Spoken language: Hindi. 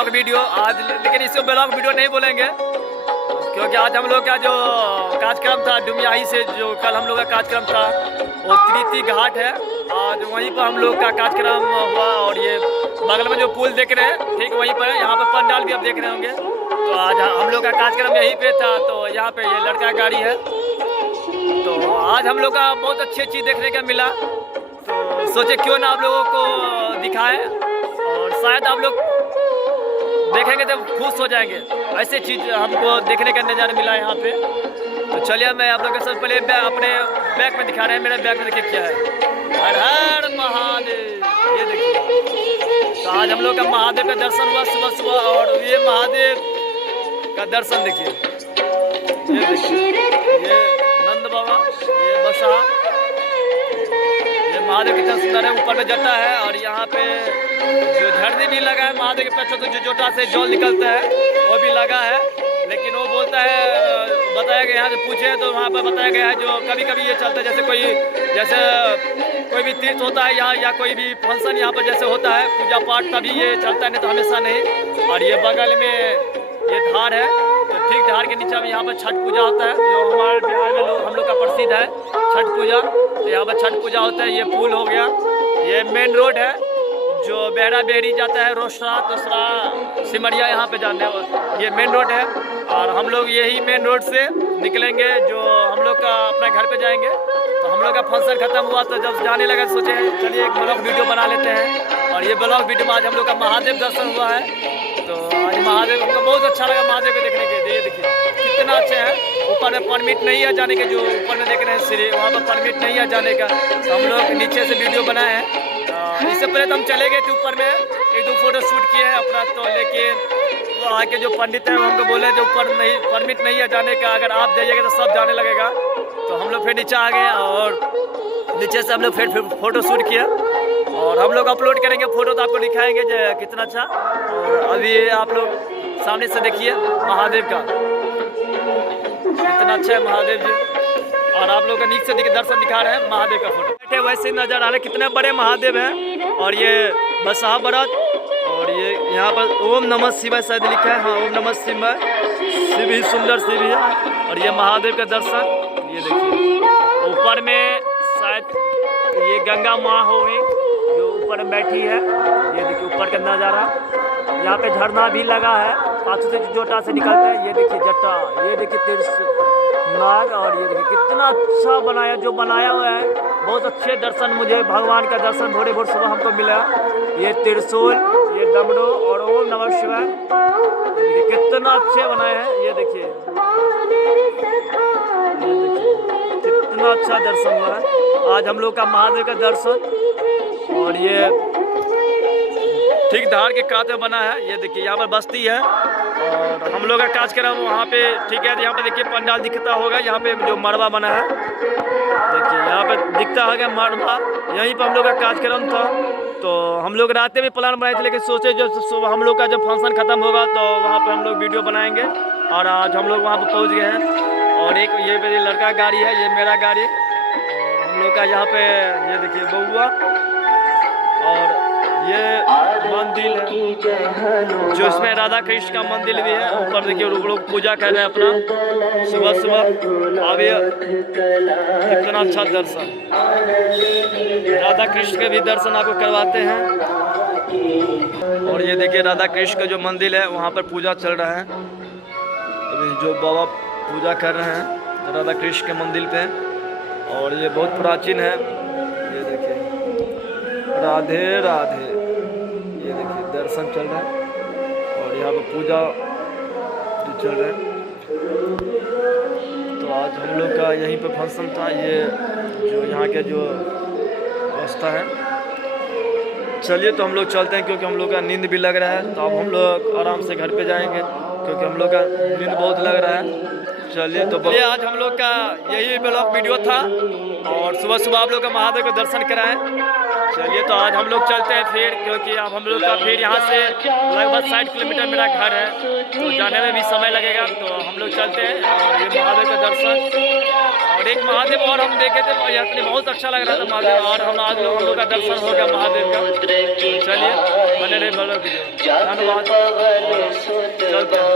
ब्लॉग वीडियो आज, लेकिन इसको ब्लॉग वीडियो नहीं बोलेंगे क्योंकि आज हम लोग का जो कार्यक्रम था डुमियाही से, जो कल हम लोग का कार्यक्रम था वो तृतीय घाट है। आज वहीं पर हम लोग का कार्यक्रम हुआ और ये बगल में जो पुल देख रहे हैं ठीक वहीं पर है। यहाँ पर पंडाल भी आप देख रहे होंगे। तो आज हम लोग का कार्यक्रम यहीं पे था। तो यहाँ पे ये लड़का गाड़ी है। तो आज हम लोग का बहुत अच्छी चीज़ देखने का मिला। तो सोचे क्यों ना आप लोगों को दिखाएं और शायद आप लोग देखेंगे तो खुश हो जाएंगे। ऐसे चीज़ हमको देखने का नज़ारा मिला यहाँ पे। तो चलिए मैं आप लोगों के सबसे पहले अपने बैग में दिखा रहे हैं। मेरे बैग में देखिए क्या है। हर हर महादेव, ये देखिए। तो आज हम लोग का महादेव का दर्शन हुआ सुबह सुबह। और ये महादेव का दर्शन देखिए, ये देखिए, ये नंद बाबा, ये बसा, ये महादेव कितना सुंदर है। ऊपर में जटा है और यहाँ पे जो झरने भी लगा है महादेव के पैर, तो जो जोटा से जल निकलता है वो भी लगा है। लेकिन वो बोलता है, बताया गया है, पूछे तो वहाँ पर बताया गया है जो कभी कभी ये चलता है, जैसे कोई भी तीर्थ होता है यहाँ या कोई भी फंक्शन यहाँ पर जैसे होता है पूजा पाठ, तभी ये चलता है, नहीं तो हमेशा नहीं। और ये बगल में ये धार है। तो ठीक धार के नीचे में यहाँ पर छठ पूजा होता है, जो हमारे बिहार में हम लोग का प्रसिद्ध है छठ पूजा। तो यहाँ पर छठ पूजा होता है। ये पुल हो गया, ये मेन रोड है जो बेहरा बेहरी जाता है, रोसड़ा तोसड़ा सिमरिया यहाँ पे जाने ये मेन रोड है। और हम लोग यही मेन रोड से निकलेंगे, जो हम लोग का अपने घर पे जाएंगे। तो हम लोग का फंक्शन खत्म हुआ तो जब जाने लगा सोचे चलिए एक ब्लॉग वीडियो बना लेते हैं। और ये ब्लॉग वीडियो में आज हम लोग का महादेव दर्शन हुआ है। तो आज महादेव हमको बहुत अच्छा लगा महादेव को देखने के। ये देखिए कितना अच्छे हैं। ऊपर में परमिट नहीं है जाने के, जो ऊपर में देख रहे हैं सीढ़ी, वहाँ पर परमिट नहीं है जाने का। तो हम लोग नीचे से वीडियो बनाए हैं। इससे पहले तो हम चले गए थे ऊपर में, एक दो फोटो शूट किए हैं अपना। तो लेकिन वहाँ के जो पंडित हैं वो हमको बोले जो ऊपर नहीं परमिट नहीं है जाने का, अगर आप जाइएगा तो सब जाने लगेगा। तो हम लोग फिर नीचे आ गए और नीचे से हम लोग फिर फोटो शूट किया और हम लोग अपलोड करेंगे फोटो, तो आपको दिखाएंगे जो कितना अच्छा। और अभी आप लोग सामने से देखिए महादेव का कितना अच्छा है महादेव जी। और आप लोग का नीचे से दर्शन दिखा रहे हैं महादेव का फोटो। वैसे ही नजर आ रहे कितने बड़े महादेव हैं। और ये बसहा बरत और ये यहाँ पर ओम नमः शिवाय शायद लिखा है। हाँ, ओम नमः शिवाय, शिव ही सुंदर शिव ही है। और ये महादेव का दर्शन ये देखिए। ऊपर में शायद ये गंगा माँ होगी जो ऊपर में बैठी है। ये देखिए ऊपर का नज़ारा। यहाँ पे झरना भी लगा है, पाछू से जोटा से निकलता है। ये देखिए जटा, ये देखिए त्रिशूल नाग। और ये देखिए कितना अच्छा बनाया, जो बनाया हुआ है बहुत अच्छे दर्शन। मुझे भगवान का दर्शन भोरे भोर सुबह हमको मिला। ये त्रिशूल, ये डमरू और ओम नमः शिवाय, देखिए कितना अच्छे बनाए हैं। ये देखिए कितना अच्छा दर्शन हुआ है आज हम लोग का महादेव का दर्शन। और ये ठीक धार के कांटे बना है। ये देखिए यहाँ पर बस्ती है और हम लोग का कार्यक्रम वहाँ पे ठीक है। यहाँ पे देखिए पंडाल दिखता होगा, यहाँ पे जो मरवा बना है देखिए, यहाँ पे दिखता होगा मरवा। यहीं पर हम लोग का कार्यक्रम था। तो हम लोग रात में प्लान बनाए थे, लेकिन सोचे जो हम लोग का जब फंक्शन खत्म होगा तो वहाँ पे हम लोग वीडियो बनाएंगे। और आज हम लोग वहाँ पर पहुँच गए हैं। और एक ये पे लड़का गाड़ी है, ये मेरा गाड़ी। और हम लोग का यहाँ पे ये देखिए बउआ। और ये मंदिर है जो इसमें राधा कृष्ण का मंदिर भी है। ऊपर देखिए लोग पूजा कर रहे हैं अपना सुबह सुबह। अब कितना अच्छा दर्शन, राधा कृष्ण के भी दर्शन आपको करवाते हैं। और ये देखिए राधा कृष्ण का जो मंदिर है वहाँ पर पूजा चल रहा है। अभी जो बाबा पूजा कर रहे हैं राधा कृष्ण के मंदिर पे। और ये बहुत प्राचीन है। ये देखिए राधे राधे, ये देखिए दर्शन चल रहा है और यहाँ पर पूजा जो चल रहा है। तो आज हम लोग का यहीं पे फंक्शन था। ये जो यहाँ के जो व्यवस्था है। चलिए तो हम लोग चलते हैं क्योंकि हम लोग का नींद भी लग रहा है। तो अब हम लोग आराम से घर पे जाएंगे क्योंकि हम लोग का नींद बहुत लग रहा है। चलिए तो ये आज हम लोग का यही ब्लॉग वीडियो था। और सुबह सुबह आप लोग का महादेव का दर्शन कराएं। चलिए तो आज हम लोग चलते हैं फिर, क्योंकि अब हम लोग का फिर यहाँ से लगभग 60 किलोमीटर मेरा घर है, तो जाने में भी समय लगेगा। तो हम लोग चलते हैं और ये महादेव का दर्शन। और एक महादेव और हम देखे थे, बहुत अच्छा लग रहा था महादेव। और हम आज लोगों का दर्शन हो गया महादेव का। चलिए। बने रहे वीडियो। धन्यवाद और चलते हैं।